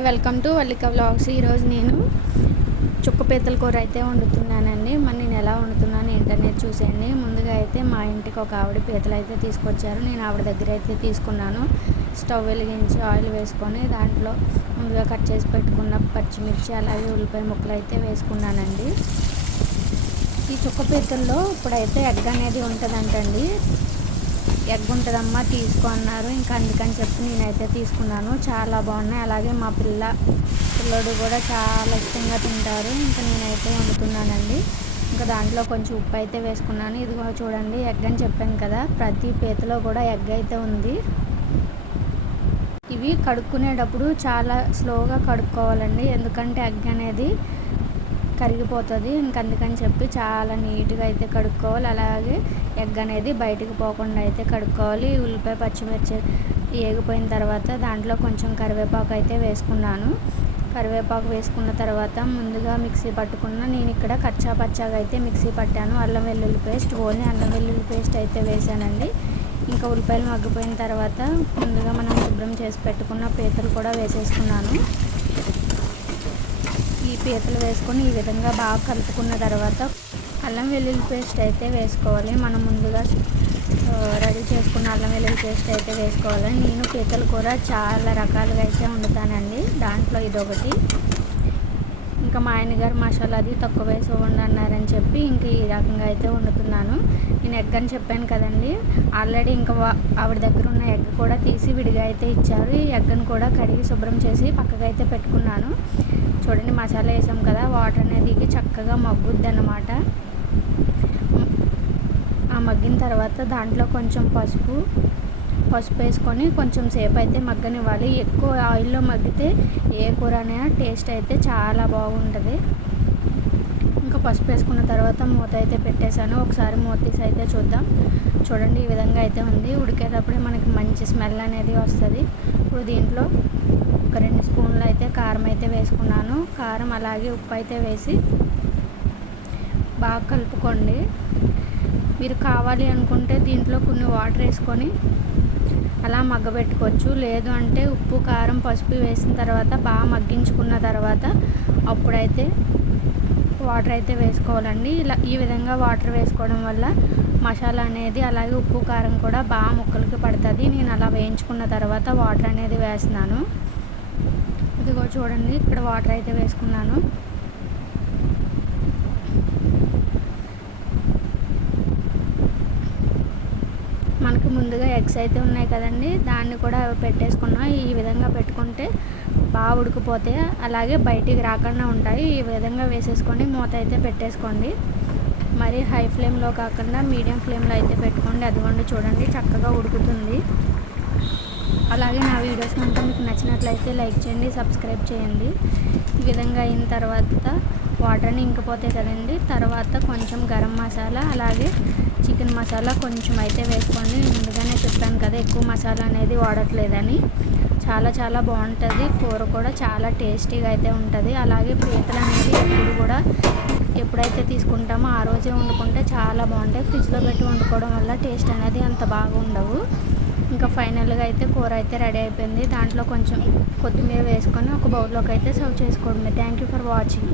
Hi welcome to Vallika vlogs. ఈరోజు నేను చుక్క పీతల కూర అయితే వండుతున్నానండి. మరి నేను ఎలా వండుతున్నాను ఏంటనేది చూసేయండి. ముందుగా అయితే మా ఇంటికి ఒక ఆవిడ పీతలు అయితే తీసుకొచ్చారు. నేను ఆవిడ దగ్గర అయితే తీసుకున్నాను. స్టవ్ వెలిగించి ఆయిల్ వేసుకొని దాంట్లో ముందుగా కట్ చేసి పెట్టుకున్న పచ్చిమిర్చి అలాగే ఉల్లిపాయ ముక్కలు అయితే వేసుకున్నానండి. ఈ చుక్క పీతల్లో ఇప్పుడైతే ఎగ్ అనేది ఉంటుందంటండి. ఎగ్ ఉంటుందమ్మా తీసుకో అన్నారు. ఇంకా అందుకని చెప్పి నేనైతే తీసుకున్నాను. చాలా బాగున్నాయి. అలాగే మా పిల్ల పిల్లడు కూడా చాలా ఇష్టంగా తింటారు. ఇంకా నేనైతే వండుతున్నానండి. ఇంకా దాంట్లో కొంచెం ఉప్పు అయితే వేసుకున్నాను. ఇది చూడండి ఎగ్ అని చెప్పాను కదా ప్రతి పీతలో కూడా ఎగ్ అయితే ఉంది. ఇవి కడుక్కునేటప్పుడు చాలా స్లోగా కడుక్కోవాలండి. ఎందుకంటే ఎగ్ అనేది కరిగిపోతుంది. ఇంక అందుకని చెప్పి చాలా నీట్గా అయితే కడుక్కోవాలి. అలాగే ఎగ్ అనేది బయటికి పోకుండా అయితే కడుక్కోవాలి. ఉల్లిపాయ పచ్చిమిర్చి ఏగిపోయిన తర్వాత దాంట్లో కొంచెం కరివేపాకు అయితే వేసుకున్నాను. కరివేపాకు వేసుకున్న తర్వాత ముందుగా మిక్సీ పట్టుకున్న నేను ఇక్కడ కచ్చా పచ్చాగా అయితే మిక్సీ పట్టాను. అల్లం వెల్లుల్లి పేస్ట్ ఓన్లీ అల్లం వెల్లుల్లి పేస్ట్ అయితే వేసానండి. ఇంకా ఉల్లిపాయలు మగ్గిపోయిన తర్వాత ముందుగా మనం శుభ్రం చేసి పెట్టుకున్న పీతలు కూడా వేసేసుకున్నాను. ఈ పీతలు వేసుకొని ఈ విధంగా బాగా కలుపుకున్న తర్వాత అల్లం వెల్లుల్లి పేస్ట్ అయితే వేసుకోవాలి. మనం ముందుగా రెడీ చేసుకున్న అల్లం వెల్లుల్లి పేస్ట్ అయితే వేసుకోవాలి. నేను పీతల కూర చాలా రకాలుగా అయితే వండుతానండి. దాంట్లో ఇదొకటి. ఇంకా మా ఆయన గారు మసాలా అది తక్కువ వేసి వండన్నారని చెప్పి ఇంకా ఈ రకంగా అయితే వండుతున్నాను. నేను ఎగ్ అని చెప్పాను కదండి. ఆల్రెడీ ఇంకా ఆవిడ దగ్గర ఉన్న ఎగ్ కూడా తీసి విడిగా అయితే ఇచ్చారు. ఈ ఎగ్ను కూడా కడిగి శుభ్రం చేసి పక్కగా అయితే పెట్టుకున్నాను. చూడండి మసాలా వేసాం కదా వాటర్ అనేది చక్కగా మగ్గుద్ది అనమాట ఆ మగ్గిన తర్వాత దాంట్లో కొంచెం పసుపు పసుపు వేసుకొని కొంచెం సేపు అయితే మగ్గనివ్వాలి. ఎక్కువ ఆయిల్లో మగ్గితే ఏ కూర అయినా టేస్ట్ అయితే చాలా బాగుంటుంది. ఇంకా పసుపు వేసుకున్న తర్వాత మూత అయితే పెట్టేశాను. ఒకసారి మూత తీసి అయితే చూద్దాం. చూడండి ఈ విధంగా అయితే ఉంది. ఉడికేటప్పుడే మనకి మంచి స్మెల్ అనేది వస్తుంది. ఇప్పుడు దీంట్లో ఒక రెండు స్పూన్లు అయితే కారం అయితే వేసుకున్నాను. కారం అలాగే ఉప్పు అయితే వేసి బాగా కలుపుకోండి. మీరు కావాలి అనుకుంటే దీంట్లో కొన్ని వాటర్ వేసుకొని అలా మగ్గబెట్టుకోవచ్చు. లేదు అంటే ఉప్పు కారం పసుపు వేసిన తర్వాత బాగా మగ్గించుకున్న తర్వాత అప్పుడైతే వాటర్ అయితే వేసుకోవాలండి. ఇలా ఈ విధంగా వాటర్ వేసుకోవడం వల్ల మసాలా అనేది అలాగే ఉప్పు కారం కూడా బాగా ముక్కలకి పడుతుంది. నేను అలా వేయించుకున్న తర్వాత వాటర్ అనేది వేస్తున్నాను. ఇదిగో చూడండి ఇక్కడ వాటర్ అయితే వేసుకున్నాను. మనకు ముందుగా ఎగ్స్ అయితే ఉన్నాయి కదండి దాన్ని కూడా పెట్టేసుకున్నాం. ఈ విధంగా పెట్టుకుంటే బాగా ఉడికిపోతే అలాగే బయటికి రాకుండా ఉంటాయి. ఈ విధంగా వేసేసుకొని మూత అయితే పెట్టేసుకోండి. మరి హై ఫ్లేమ్లో కాకుండా మీడియం ఫ్లేమ్లో అయితే పెట్టుకోండి. అదిగోండి చూడండి చక్కగా ఉడుకుతుంది. అలాగే నా వీడియోస్ కనుక మీకు నచ్చినట్లయితే లైక్ చేయండి సబ్స్క్రైబ్ చేయండి. ఈ విధంగా అయిన తర్వాత వాటర్ని ఇంకిపోతాయి కదండి తర్వాత కొంచెం గరం మసాలా అలాగే చికెన్ మసాలా కొంచెం అయితే వేసుకోండి. ముందుగానే చెప్పాను కదా ఎక్కువ మసాలా అనేది వాడట్లేదని. చాలా చాలా బాగుంటుంది కూర కూడా చాలా టేస్టీగా అయితే ఉంటుంది. అలాగే పీతలు అనేది ఎప్పుడు కూడా ఎప్పుడైతే తీసుకుంటామో ఆ రోజే వండుకుంటే చాలా బాగుంటాయి. ఫ్రిడ్జ్లో పెట్టి వండుకోవడం వల్ల టేస్ట్ అనేది అంత బాగా ఉండవు ఇంకా ఫైనల్గా అయితే కూర అయితే రెడీ అయిపోయింది. దాంట్లో కొంచెం కొత్తిమీర వేసుకొని ఒక బౌల్లోకి అయితే సర్వ్ చేసుకోండి థ్యాంక్ యూ ఫర్ వాచింగ్